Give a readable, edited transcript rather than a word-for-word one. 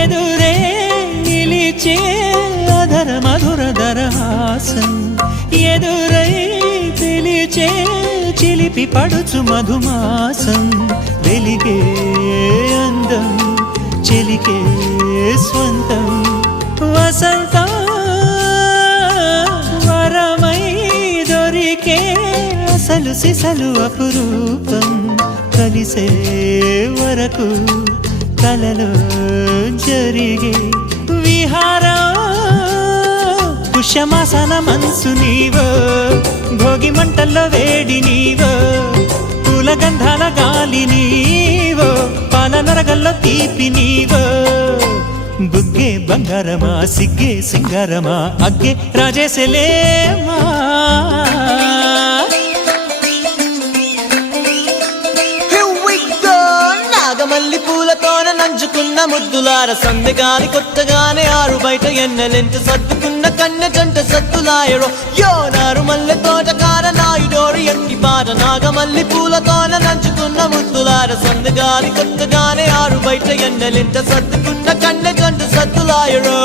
ఎదురే నిలిచే అధర మధుర దరహాసం ఎదురై పిలిచే చిలిపి పడుచు మధుమాసం వెలిగే అందం చెలికే స్వంతం వసంతం వరమై దొరికే అసలు సిసలు అపురూపం కలిసే వరకు కలలో జరిగే విహారం పుష్యమాసన మనసు నీవో భోగి మంటల్లో వేడి నీవో పూల గంధాల గాలి నీవో పాల నరగల్లో తీపి నీవో బుగ్గే బంగారమా సిగ్గే సింగారమా అగ్గే రాజేసలేమా మల్లి పూలతోన నంచుకున్న ముద్దులార సందెగాని కొత్తగానే ఆరు బయట ఎన్నెలెంట సర్దుకున్న కన్నె జంట సత్తులాయరో యోనారు మల్లె తోటకార నాయుడోరు ఎట్టి పాట నాగమల్లి పూలతోన నంచుకున్న ముద్దులార సందెగాని కొత్తగానే ఆరు బయట ఎన్నెలెంట సర్దుకున్న కన్నె జంట సత్తులాయరో